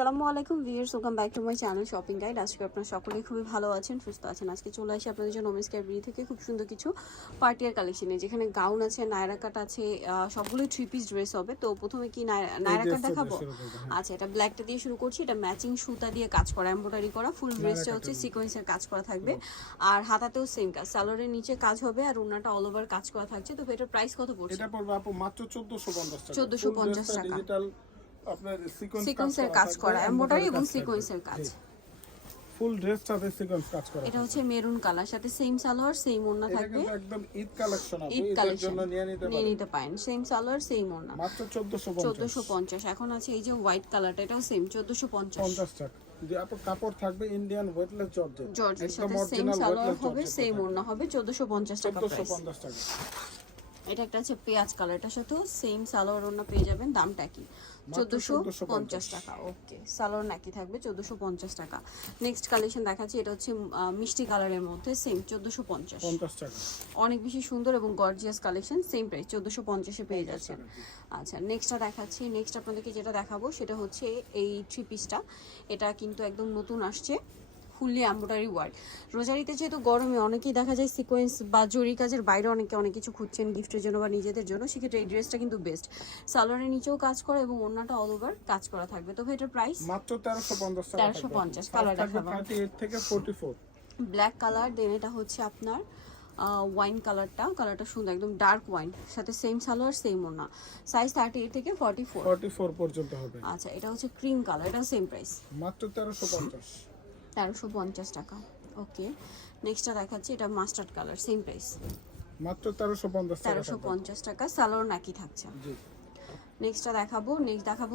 আসসালামু আলাইকুম viewers, welcome back to my channel shopping guide. আজকে আপনারা সকলেই খুবই ভালো আছেন, সুস্থ আছেন। আজকে চলে আসি আপনাদের জন্য ওমেন্স কেয়ার বিডি থেকে খুব সুন্দর কিছু পার্টিয়ার কালেকশনে, যেখানে গাউন আছে, নায়রা কাট আছে, সবগুলোই 3 পিস ড্রেস হবে। তো প্রথমে কি নায়রা কাট দেখাবো। আচ্ছা, এটা ব্ল্যাকটা দিয়ে শুরু করছি। এটা ম্যাচিং সুতা দিয়ে কাজ করা, এমব্রয়ডারি করা, ফুল ড্রেসটা হচ্ছে সিকোয়েন্সের কাজ করা থাকবে। আর হাতাতেও সেম কাজ, সালোয়ারের নিচে কাজ হবে আর ওন্নাটা অল ওভার কাজ করা থাকছে। তো এটার প্রাইস কত পড়ছে? এটা পড়বে আপু মাত্র 1450 টাকা। 1450 টাকা। ডিজিটাল আপনার সিকোয়েন্সের কাজ করা, এমব্রয়ডারি এবং সিকোয়েন্সের কাজ। ফুল ড্রেস সাথে সিকোয়েন্স কাজ করা। এটা হচ্ছে মেরুন কালার, সাথে সেম সালোয়ার সেম ওড়না থাকবে। এটা একদম ঈদ কালেকশন, আপু ঈদ ঈদের জন্য নিয়ে নিতে পারেন। সেম সালোয়ার সেম ওড়না, মাত্র 1450। এখন আছে এই যে হোয়াইট কালারটা, এটাও সেম 1450 টাকা। যে আপু কাপড় থাকবে ইন্ডিয়ান ওয়েটলেস জর্জেট, সাথে সেম সালোয়ার হবে, সেম ওড়না হবে, 1450 টাকা প্রাইস। 1450 টাকা। এটা একটা আছে পেঁয়াজ কালার, এটার সাথেও সেম সালোয়ার ওড়না পেয়ে যাবেন। দামটা কি? 1450 টাকা। ওকে, সালোয়ার নাকি থাকবে 1450 টাকা। নেক্সট কালেকশন দেখাচ্ছি, এটা হচ্ছে মিষ্টি কালারের মধ্যে, সেম 1450 টাকা। অনেক বেশি সুন্দর এবং গর্জিয়াস কালেকশন, সেম প্রাইস 1450-এ পেয়ে যাচ্ছেন। আচ্ছা, নেক্সটটা দেখাচ্ছি। নেক্সট আপনাদেরকে যেটা দেখাবো সেটা হচ্ছে এই 3 পিসটা। এটা কিন্তু একদম নতুন আসছে, ফুললি এমব্রয়ডারি ওয়ার্ক। রোজারিতে যেহেতু গরমে অনেকেই দেখা যায় সিকোয়েন্স বা জরি কাজের বাইরে অনেক কিছু খুঁজছেন গিফটের জন্য বা নিজেদের জন্য, সেক্ষেত্রে এই ড্রেসটা কিন্তু বেস্ট। সালোয়ারের নিচেও কাজ করা এবং ওড়নাটা অল ওভার কাজ করা থাকবে। তো এটার প্রাইস মাত্র 1350 টাকা। 1350। কালার দেখাবো 38 থেকে 44। ব্ল্যাক কালার, দেন এটা হচ্ছে আপনার ওয়াইন কালারটা সুন্দর, একদম ডার্ক ওয়াইন, সাথে সেম সালোয়ার সেম ওড়না। সাইজ 38 থেকে 44 পর্যন্ত হবে। আচ্ছা, এটা হচ্ছে ক্রিম কালার, এটাও সেম প্রাইস মাত্র 1350। 1350 টাকা। ওকে, নেক্সটটা দেখাচ্ছি, এটা মাস্টার্ড কালার, সেম প্রাইস মাত্র 1350 টাকা। সালোয়ার নাকি থাকছে। জি। নেক্সট দেখাবো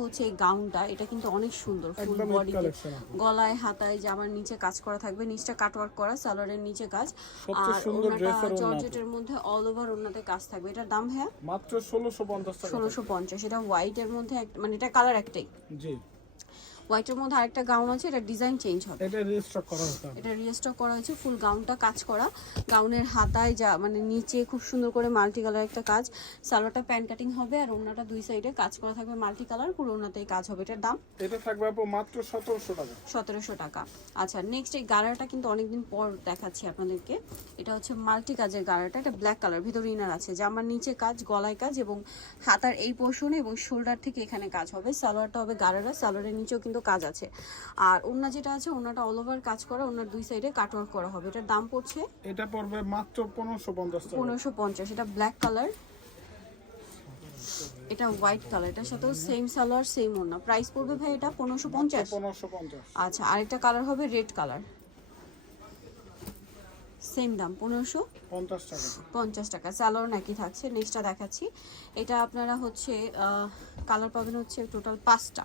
হচ্ছে এই গাউনটা। এটা কিন্তু অনেক সুন্দর, ফুল বডি, গলায় হাতায় জামার নিচে কাজ করা থাকবে, নিচটা কাটওয়ার্ক করা, সালোয়ারের নিচে কাজ, আর ওড়নাটা জর্জেটের মধ্যে অল ওভার ওড়নাতে কাজ থাকবে। এটার দাম হ্যাঁ মাত্র 1650 টাকা। 1650। এটা হোয়াইটের মধ্যে মানে এটা কালার একটাই। জি। হোয়াইটের মধ্যে আরেকটা গাউন আছে, এটা ডিজাইন চেঞ্জ হবে। এটা রিস্টক করা হয়েছে। এটা রিস্টক করা হয়েছে, ফুল গাউনটা কাজ করা। গাউনের হাতায় যা মানে নিচে খুব সুন্দর করে মাল্টি কালার একটা কাজ, সালোয়ারটা প্যান্ট কাটিং হবে আর ওড়নাটা দুই সাইডে কাজ করা থাকবে মাল্টি কালার, পুরো ওড়নাতেই কাজ হবে। এটার দাম এটা থাকবে আপু মাত্র 1700 টাকা। 1700 টাকা। আচ্ছা, নেক্সট এই গাড়াটা কিন্তু অনেকদিন পর দেখাচ্ছি আপনাদেরকে। এটা হচ্ছে মাল্টি কাজের গাড়াটা, এটা ব্ল্যাক কালার, ভিতরে ইনার আছে, জামার নিচে কাজ, গলায় কাজ এবং হাতার এই পোর্শনে এবং শোল্ডার থেকে এখানে কাজ হবে। সালোয়ারটা হবে গাড়ারা, সালোয়ারের নিচেও কিন্তু কাজ আছে। আর ওড়না যেটা আছে, ওড়নাটা অল ওভার কাজ করা, ওড়নার দুই সাইডে কাটওয়ার্ক করা হবে। এটার দাম পড়ছে, এটা পড়বে মাত্র 1550 টাকা। 1550। এটা ব্ল্যাক কালার, এটা হোয়াইট কালার, এটার সাথেও সেম সালোয়ার সেম ওড়না। প্রাইস পড়বে ভাই এটা 1550। আচ্ছা, আরেকটা কালার হবে রেড কালার, সেম দাম 1550 টাকা। সালোয়ার নাকি থাকছে। নেক্সটটা দেখাচ্ছি, এটা আপনারা হচ্ছে কালার পাবেন হচ্ছে টোটাল 5টা।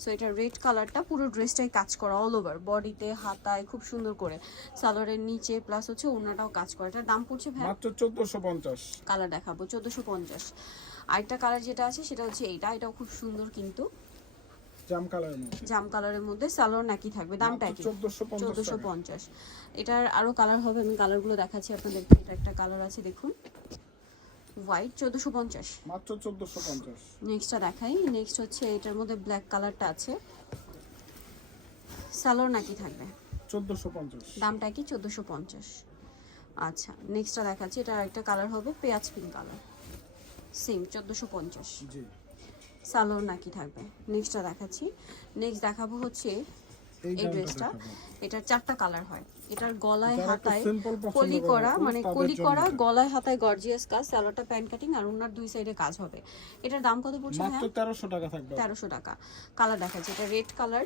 সো এটা রেড কালারটা, পুরো ড্রেসটাই কাজ করা অল ওভার, বডিতে হাতায় খুব সুন্দর করে, সালোয়ারের নিচে প্লাস হচ্ছে ওড়নাটাও কাজ করা। এটার দাম পড়ছে ভাই মাত্র 1450। কালার দেখাবো 1450। আরেকটা কালার যেটা আছে সেটা হচ্ছে এটাও খুব সুন্দর, কিন্তু জাম কালারের মধ্যে সালোয়ার নাকি থাকবে। দামটা কি? 1450। এটার আরো কালার হবে, আমি কালারগুলো দেখাচ্ছি আপনাদেরকে। এটা একটা কালার আছে দেখুন, হোয়াইট, 1450 মাত্র 1450। নেক্সটটা দেখাই। নেক্সট হচ্ছে এটার মধ্যে ব্ল্যাক কালারটা আছে, সালোয়ার নাকি থাকবে, 1450। দামটা কি? 1450। আচ্ছা, নেক্সটটা দেখাচ্ছি, এটা আরেকটা কালার হবে পেঁয়াজ পিঙ্ক কালার, সেম 1450। জি। সালোয়ার নাকি থাকবে। নেক্সটটা দেখাচ্ছি। নেক্সট দেখাবো হচ্ছে এই ড্রেসটা। এটার 4টা কালার হয়। এটার গলায় হাতায় কলি করা, মানে কলি করা, গলায় হাতায় গর্জিয়াস কাজ, সালোয়ারটা প্যান্ট কাটিং আর ওনার দুই সাইডে কাজ হবে। এটার দাম কত পড়ছে? মাত্র 1300 টাকা থাকবে। 1300 টাকা। কালার দেখাচ্ছি, এটা রেড কালার,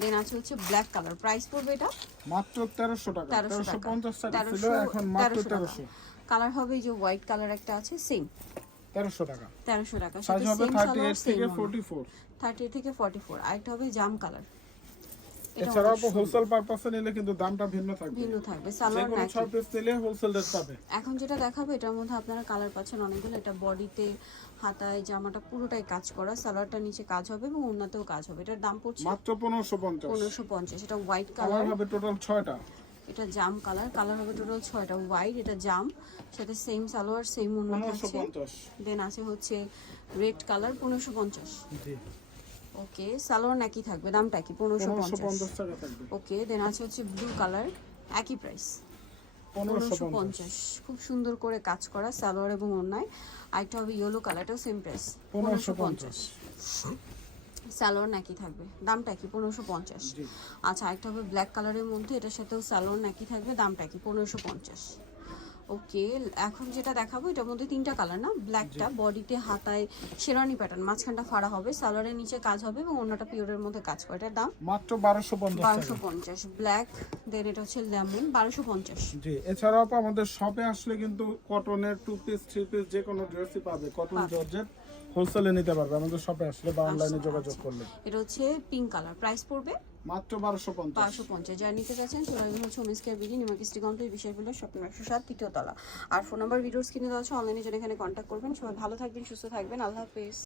দেন আছে হচ্ছে ব্ল্যাক কালার। প্রাইস পড়বে এটা মাত্র 1300 টাকা। 1350 টাকা ছিল, এখন মাত্র 1300। কালার হবে এই যে হোয়াইট কালার একটা আছে, সেম 1300 টাকা। 1300 টাকা। সাইজ হবে 38 থেকে 44। 38 থেকে 44। আরেকটা হবে জাম কালার। এছাড়াও হোলসেল পারপাসে নিলে কিন্তু দামটা ভিন্ন থাকবে। সালোয়ার নাকি 6 পিস নিলে হোলসেল রেট পাবে। এখন যেটা দেখাবো এটার মধ্যে আপনারা কালার পাচ্ছেন অনেকগুলো। এটা বডিতে হাতায় জামাটা পুরোটাই কাজ করা, সালোয়ারটা নিচে কাজ হবে এবং ওড়নাতেও কাজ হবে। এটার দাম পড়ছে মাত্র 1550। 1550। এটা হোয়াইট কালার হবে টোটাল 6টা। এটা জাম কালার হবে টোটাল 6টা। হোয়াইট, এটা জাম, সাথে সেম সালোয়ার সেম ওড়না থাকছে। 1550। দেন আছে হচ্ছে রেড কালার, 1550। জি। ওকে, সালোয়ার নাকি থাকবে, দামটা কি? 1550 1550 টাকা থাকবে। ওকে, দেন আছে হচ্ছে ব্লু কালার, একই প্রাইস 1550 1550। খুব সুন্দর করে কাজ করা সালোয়ার এবং ওড়নায়। আরেকটা হবে ইয়েলো কালারটাও সেম প্রাইস 1550। সালোয়ার নাকি থাকবে, দামটা কি? 1550। জি। আচ্ছা, আরেকটা হবে ব্ল্যাক কালারের মধ্যে, এটার সাথেও সালোয়ার নাকি থাকবে, দামটা কি? 1550। ওকে, এখন যেটা দেখাবো এটার মধ্যে তিনটা কালার না, ব্ল্যাকটা বডিতে হাতায় শেরওয়ানি প্যাটার্ন, মাঝখানটা ফাড়া হবে, সালোয়ারের নিচে কাজ হবে এবং অন্যটা পিওরের মধ্যে কাজ করে। এটার দাম মাত্র 1250 টাকা। 1250। ব্ল্যাক, দেন এটা হচ্ছে লেমন, 1250। জি, এছাড়াও তো আমাদের শপে আসলে কিন্তু কটনের 2 পিস 3 পিস যে কোনো ড্রেসই পাবে, কটন জর্জেট হোলসেলে নিতে পারবে আমাদের শপে আসলে বা অনলাইনে যোগাযোগ করলে। এটা হচ্ছে পিঙ্ক কালার, প্রাইস পড়বে মাত্র 1250। 1250। যারা নিতে চাচ্ছেন চলে আসবেন হচ্ছে ওমেন্স কেয়ার বিডি, নিমাকিস্টি কমপ্লিট বিষয়গুলো শপিং 107 তৃতীয় তলা। আর ফোন নাম্বার ভিডিওস কিনে দেওয়া আছে, অনলাইনে জন্য এখানে কন্ট্যাক্ট করবেন। সবাই ভালো থাকবেন, সুস্থ থাকবেন, আল্লাহ হাফেজ।